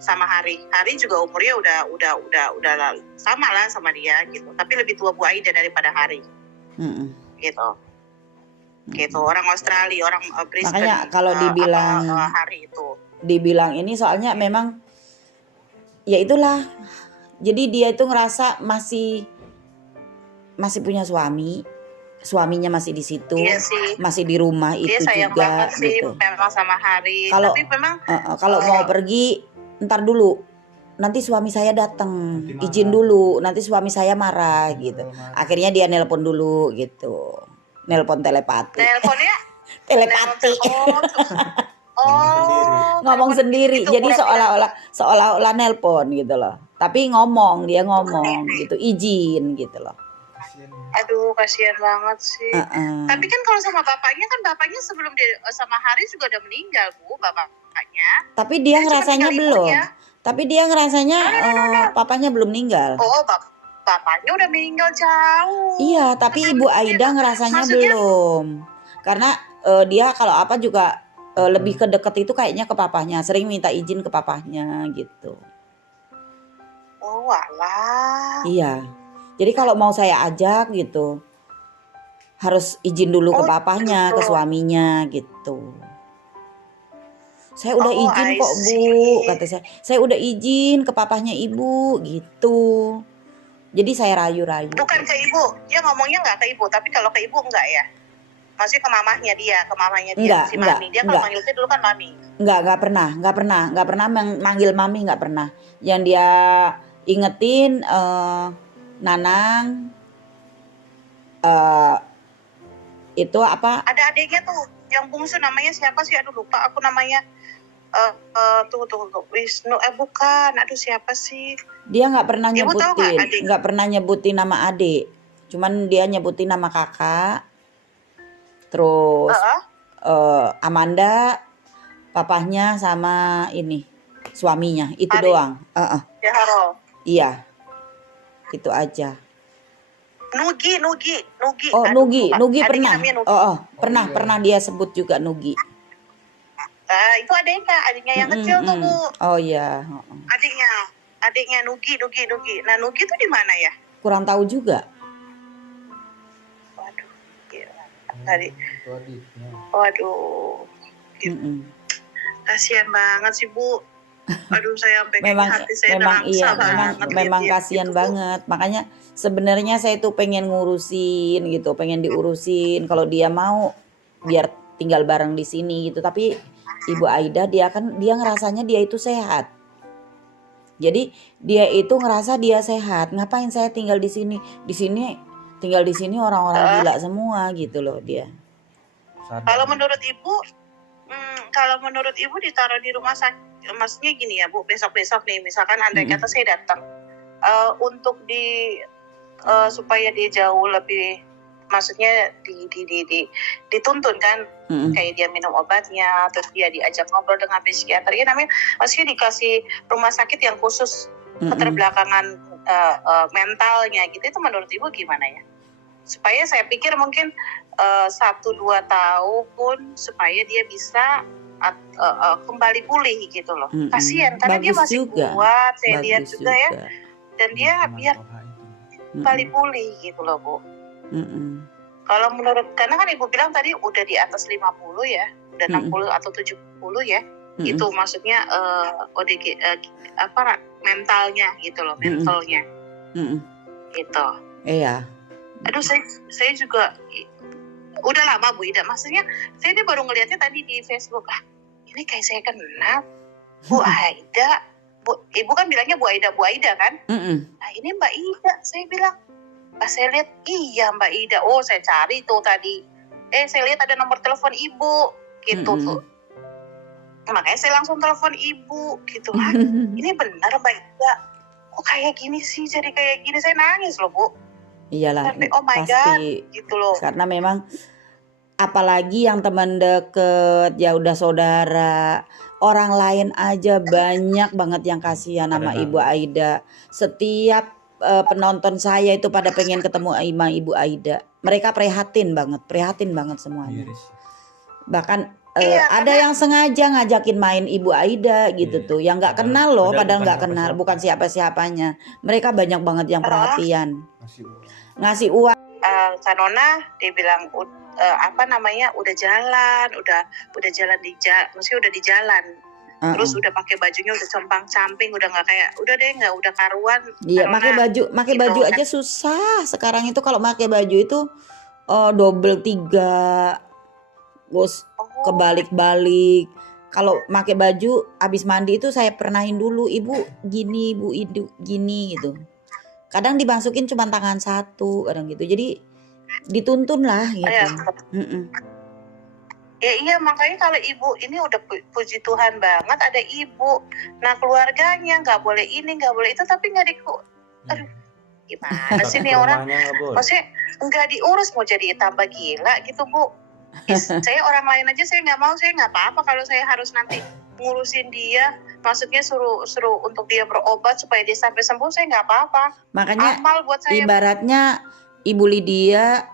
Sama Hari. Hari juga umurnya udah sama lah sama dia gitu. Tapi lebih tua Bu Aida daripada Hari. Gitu. Gitu, orang Australia, orang Brisbane. Makanya kalau dibilang Hari itu. Dibilang ini soalnya memang ya itulah. Jadi dia itu ngerasa masih punya suami. Suaminya masih di situ, masih di rumah dia itu sayang juga banget sih, gitu. Memang sama Hari. Tapi memang kalau mau pergi ntar dulu, nanti suami saya datang, izin dulu, nanti suami saya marah gitu. Akhirnya dia nelpon dulu gitu, nelpon telepati. Nelponnya? Telepati. Ngomong sendiri. Jadi seolah-olah nelpon gitu loh. Tapi dia ngomong gitu, izin gitu loh. Aduh, kasihan banget sih. Tapi kan kalau sama bapaknya sebelum dia sama Hari juga udah meninggal, Bu, bapaknya. Tapi dia ngerasanya belum. Tapi dia ngerasanya papanya belum meninggal. Oh, bapaknya udah meninggal jauh. Iya, tapi Ibu Aida ngerasanya belum. Karena dia kalau apa juga lebih ke deket itu kayaknya ke papahnya, sering minta izin ke papahnya gitu. Oh, walah. Iya. Jadi kalau mau saya ajak gitu, harus izin dulu ke papahnya, ke suaminya gitu. Saya udah izin kok, Bu, kata saya. Saya udah izin ke papahnya Ibu gitu. Jadi saya rayu-rayu. Bukan ke Ibu, dia ngomongnya nggak ke Ibu, tapi kalau ke Ibu enggak ya? Maksudnya ke mamahnya dia, si Enggak, mami. Dia kalau enggak. manggil saya dulu kan mami. Enggak pernah manggil mami, enggak pernah. Yang dia ingetin Nanang, itu apa? Ada adiknya tuh, yang bungsu namanya siapa sih? Aduh lupa aku namanya. Tunggu. Wisnu, bukan. Aduh siapa sih? Dia nggak pernah Ibu tahu nggak adik? nggak pernah nyebutin nama adik. Cuman dia nyebutin nama kakak. Terus Amanda, papahnya sama ini suaminya, itu Ari. doang. Ya Haro. Iya, itu aja. Nugi. Oh, Aduh, Nugi adiknya pernah. namanya Nugi. Pernah dia sebut juga Nugi. Itu adiknya yang kecil tuh Bu. Oh iya. Adiknya Nugi. Nah Nugi tuh di mana ya? Kurang tahu juga. Waduh, gila. Tadi. Itu adiknya. Waduh. Kasihan banget sih Bu. Aduh saya sampai hati saya memang kasihan banget. Makanya sebenarnya saya tuh pengen ngurusin gitu, pengen diurusin kalau dia mau biar tinggal bareng di sini gitu. Tapi Ibu Aida dia ngerasanya dia itu sehat. Jadi dia itu ngerasa dia sehat. Ngapain saya tinggal di sini? Tinggal di sini orang-orang gila semua gitu loh dia. Kalau menurut Ibu ditaruh di rumah sakit, maksudnya gini ya Bu, besok-besok nih misalkan andai kata saya datang untuk supaya dia jauh lebih, maksudnya dituntun kan, kayak dia minum obatnya, terus dia diajak ngobrol dengan psikiater, ya namanya maksudnya dikasih rumah sakit yang khusus keterbelakangan mentalnya gitu. Itu menurut Ibu gimana ya? Supaya saya pikir mungkin 1-2 tahun supaya dia bisa kembali pulih gitu loh. Kasihan karena dia masih kuat, saya lihat juga ya. Dan dia biar kembali pulih gitu loh Bu. Kalau menurut, karena kan Ibu bilang tadi udah di atas 50 ya, udah 60 atau 70 ya. Itu maksudnya ODG mentalnya gitu loh, mentalnya. Gitu. Iya. Aduh saya juga udah lama Bu Ida, maksudnya saya ini baru ngelihatnya tadi di Facebook. Ini kayak saya kenal Bu Aida. Ibu kan bilangnya Bu Aida kan? Nah ini Mbak Ida, saya bilang. Pas saya lihat, iya Mbak Ida. Oh saya cari tuh tadi. Saya lihat ada nomor telepon Ibu gitu tuh. Makanya saya langsung telepon Ibu gitu. Ini benar Mbak Ida. Kok kayak gini sih, jadi kayak gini, saya nangis loh Bu. Iyalah, sampai, oh my pasti God, gitu loh. Karena memang apalagi yang teman deket, ya udah saudara, orang lain aja banyak banget yang kasihan sama Ibu Aida. Setiap penonton saya itu pada pengen ketemu sama Ibu Aida. Mereka prihatin banget semuanya. Bahkan ada yang sengaja ngajakin main Ibu Aida gitu tuh, yang nggak kenal loh, padahal nggak kenal, bukan siapa-siapanya. Mereka banyak banget yang perhatian. Ngasih uang. Kanona dia bilang udah jalan, udah jalan maksudnya udah di jalan. Terus udah pakai bajunya udah compang-camping, udah nggak kayak, nggak udah karuan. Iya, pakai baju aja susah. Sekarang itu kalau pakai baju itu double 3, terus kebalik-balik. Kalau pakai baju habis mandi itu saya pernahin dulu, Ibu gini gitu. Kadang dimasukin cuma tangan satu, kadang gitu. Jadi dituntun lah gitu. Ya iya, makanya kalau Ibu ini udah puji Tuhan banget ada Ibu. Nah keluarganya nggak boleh ini, nggak boleh itu, tapi nggak aduh gimana sih nih orang? Maksudnya nggak diurus, mau jadi tambah gila gitu Bu. Saya orang lain aja saya nggak mau, saya nggak apa-apa kalau saya harus nanti ngurusin dia. Maksudnya suruh untuk dia berobat supaya dia sampai sembuh, saya nggak apa-apa. Makanya amal buat saya, ibaratnya Ibu Lydia,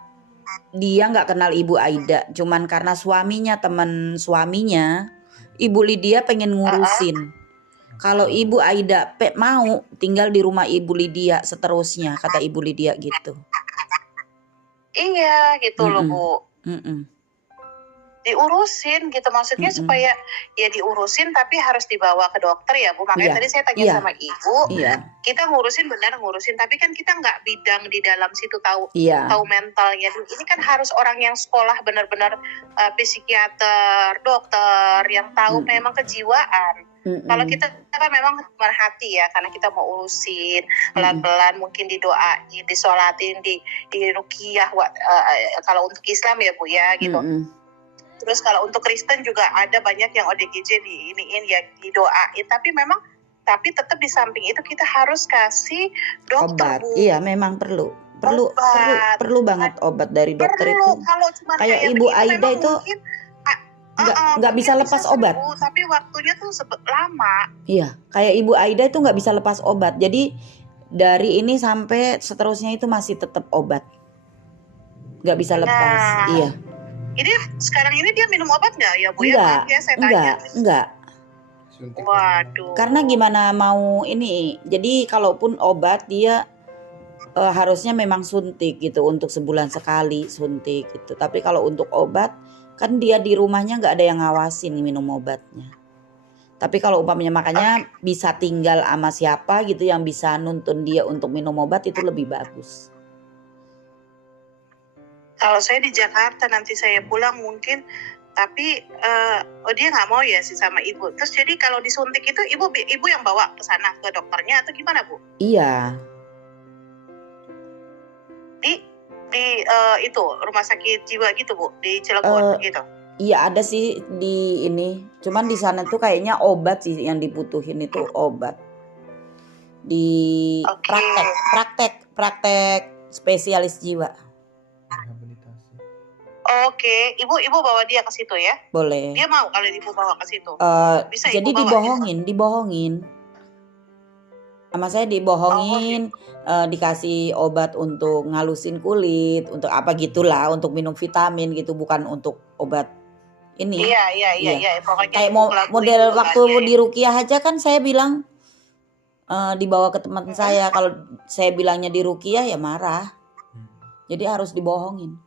dia nggak kenal Ibu Aida, cuman karena suaminya, teman suaminya, Ibu Lydia pengen ngurusin. Kalau Ibu Aida mau tinggal di rumah Ibu Lydia seterusnya, kata Ibu Lydia gitu. Iya gitu loh Bu. diurusin gitu, maksudnya supaya ya diurusin tapi harus dibawa ke dokter ya Bu. Makanya tadi saya tanya sama Ibu, kita ngurusin tapi kan kita nggak bidang di dalam situ, tahu mentalnya. Ini kan harus orang yang sekolah benar-benar psikiater, dokter yang tahu memang kejiwaan. Kalau kita kan memang merhati ya, karena kita mau urusin pelan-pelan, mungkin didoain, disolatin, di ruqyah, kalau untuk Islam ya Bu ya gitu. Terus kalau untuk Kristen juga ada banyak yang ODGJ diiniin ya, didoain. Tapi tetap di samping itu kita harus kasih dokter, obat. Bu. Iya, memang perlu banget obat dari dokter itu. Kalau cuma kayak Ibu Aida itu nggak bisa lepas obat. Tapi waktunya tuh lama. Iya, kayak Ibu Aida itu nggak bisa lepas obat. Jadi dari ini sampai seterusnya itu masih tetap obat, nggak bisa lepas. Iya. Ini sekarang ini dia minum obat nggak ya Bu? Enggak, ya, saya tanya. Enggak. Waduh. Karena gimana mau ini? Jadi kalaupun obat dia harusnya memang suntik gitu, untuk sebulan sekali suntik gitu. Tapi kalau untuk obat kan dia di rumahnya nggak ada yang ngawasin minum obatnya. Tapi kalau umpamanya makanya bisa tinggal sama siapa gitu yang bisa nuntun dia untuk minum obat, itu lebih bagus. Kalau saya di Jakarta nanti saya pulang mungkin, tapi dia nggak mau ya sih sama Ibu. Terus jadi kalau disuntik itu ibu yang bawa ke sana ke dokternya atau gimana Bu? Iya. Di itu rumah sakit jiwa gitu Bu, di Cilegon gitu. Iya ada sih di ini. Cuman di sana tuh kayaknya obat sih yang dibutuhin, itu obat. Di praktek spesialis jiwa. Oke, ibu bawa dia ke situ ya? Boleh. Dia mau kalau ibu bawa ke situ? Bisa jadi ibu bawa dibohongin. Sama saya dibohongin, dikasih obat untuk ngalusin kulit, untuk apa gitulah, untuk minum vitamin gitu, bukan untuk obat ini. Iya. Pokoknya kayak model waktu di ruqyah aja kan saya bilang dibawa ke teman saya. Kalau saya bilangnya di ruqyah ya marah. Jadi harus dibohongin.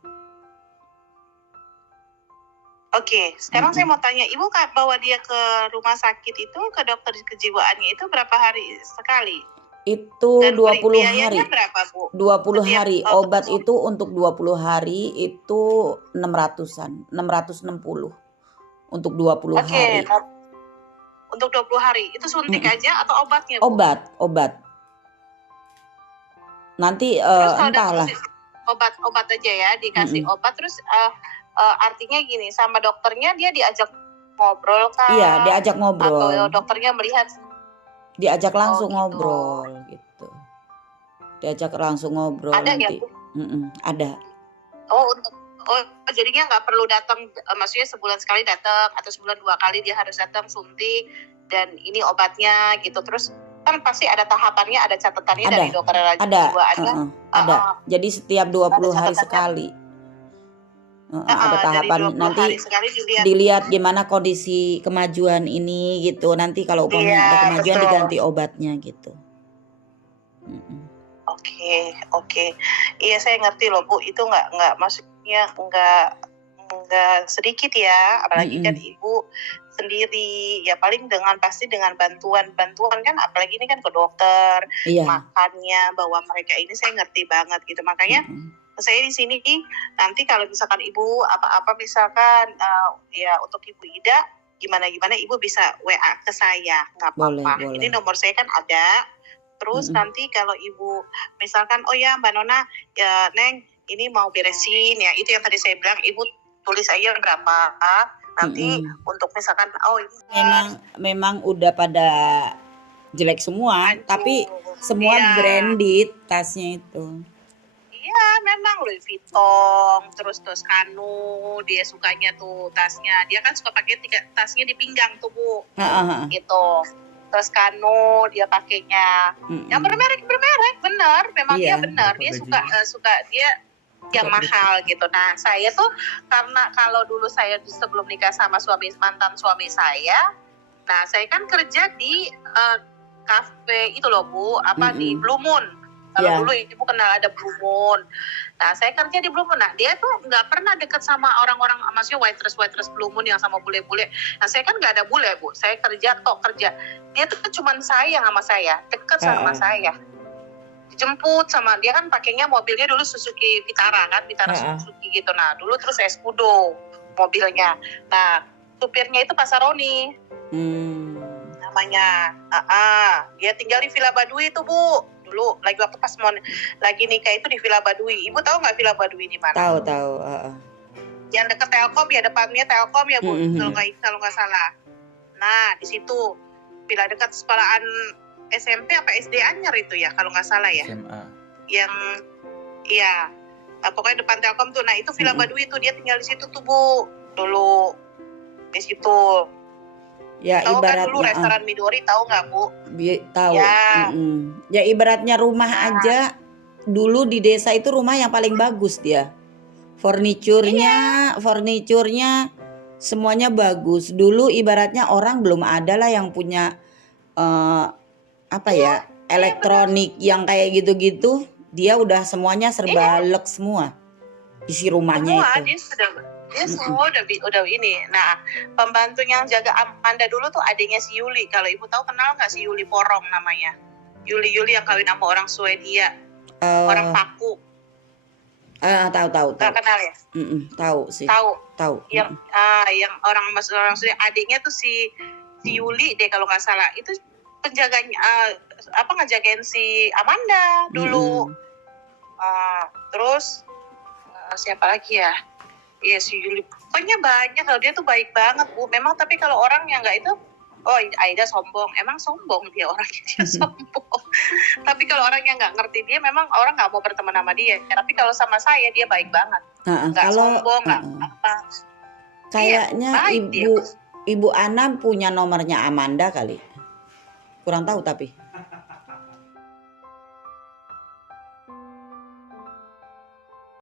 Oke, sekarang saya mau tanya, Ibu bawa dia ke rumah sakit itu, ke dokter kejiwaannya itu berapa hari sekali? Itu dan 20 hari. Berapa, Bu? 20 hari. Obat itu untuk 20 hari itu 600-an, 660 untuk 20 hari. Untuk 20 hari. Itu suntik aja atau obatnya, Bu? Obat. Nanti entahlah. Obat aja ya, dikasih obat. Terus artinya gini, sama dokternya dia diajak ngobrol kan? Iya, diajak ngobrol. Atau dokternya melihat? Diajak langsung ngobrol gitu. Diajak langsung ngobrol. Ada nanti. Ya, Bu? Ada. Jadinya nggak perlu datang, maksudnya sebulan sekali datang atau sebulan 2 kali dia harus datang suntik dan ini obatnya gitu. Terus kan pasti ada tahapannya, ada catatannya dari dokter jiwa. Ada. Jadi setiap 20 hari sekali. Ada tahapan, nanti dilihat gimana kondisi kemajuan ini gitu. Nanti kalau umpamanya ada kemajuan diganti obatnya gitu. Oke. Iya, saya ngerti loh Bu, itu nggak maksudnya nggak sedikit ya, apalagi kan Ibu sendiri ya, paling pasti dengan bantuan kan, apalagi ini kan ke dokter, makannya bawa mereka ini saya ngerti banget gitu. Makanya saya di sini nanti kalau misalkan Ibu apa-apa misalkan ya untuk Ibu Ida gimana Ibu bisa WA ke saya, nggak apa-apa. Ini nomor saya kan ada. Terus nanti kalau Ibu misalkan oh ya Mbak Nona ya Neng ini mau beresin ya, itu yang tadi saya bilang, Ibu tulis aja berapa nanti untuk misalkan ini memang udah pada jelek semua. Tapi semua branded tasnya itu. Iya, memang Louis Vuitton, terus Toscano, dia sukanya tuh tasnya. Dia kan suka pakai tasnya di pinggang tuh, Bu. Gitu. Toscano dia pakainya. Yang bermerek, bener. Memang dia bener. Dia suka dia yang mahal gitu. Nah, saya tuh karena kalau dulu saya sebelum nikah sama mantan suami saya, nah saya kan kerja di kafe itu loh Bu, di Blue Moon. Kalau Ya. dulu ibu kenal ada Blue Moon. Nah saya kerja di Blue Moon. Nah dia tuh nggak pernah deket sama orang-orang, maksudnya waitress Blue Moon yang sama bule-bule. Nah saya kan nggak ada bule bu. Saya kerja kerja. Dia tuh cuman sayang sama saya, deket sama saya. Jemput sama dia kan pakainya mobilnya dulu Suzuki Vitara kan, Vitara Suzuki gitu. Nah dulu terus Escudo mobilnya. Nah supirnya itu Pasaroni namanya. Dia tinggal di Villa Baduy itu bu. Dulu lagi waktu pas mau lagi nikah itu di Villa Baduy. Ibu tahu nggak Villa Baduy di mana? Tahu. Yang dekat Telkom ya, depannya Telkom ya bu. Kalau nggak salah. Nah di situ villa dekat sekolahan SMP apa SD Anyar itu ya kalau nggak salah ya. SMA. Yang iya pokoknya depan Telkom tuh. Nah itu Villa Baduy itu dia tinggal di situ tuh bu dulu di situ. Ya tahu ibaratnya kan dulu restoran Midori tahu nggak bu? Tahu. Ya. Ya ibaratnya rumah aja dulu di desa itu rumah yang paling bagus dia. Furniturnya semuanya bagus. Dulu ibaratnya orang belum ada lah yang punya elektronik yang kayak gitu-gitu. Dia udah semuanya serba lek semua isi rumahnya Semua itu. dia semua udah ini. Nah pembantu yang jaga Amanda dulu tuh adiknya si Yuli. Kalau ibu tahu kenal nggak si Yuli Porong namanya? Yuli yang kawin sama orang Swedia, orang Paku. Tahu. Nggak kenal ya? Tahu sih. Tahu. Yang orang Swedia, adiknya tuh si Yuli deh kalau nggak salah. Itu penjaganya ngejagain si Amanda dulu. Terus siapa lagi ya? Iya si Yuli. Pokoknya banyak. Kalau dia tuh baik banget bu. Memang tapi kalau orang yang nggak itu, Aida sombong. Emang sombong dia orangnya, dia sombong. Tapi kalau orang yang nggak ngerti dia, memang orang nggak mau berteman sama dia. Tapi kalau sama saya dia baik banget. Nggak sombong, nggak apa. Kayaknya baik Ibu Ana punya nomornya Amanda kali. Kurang tahu tapi.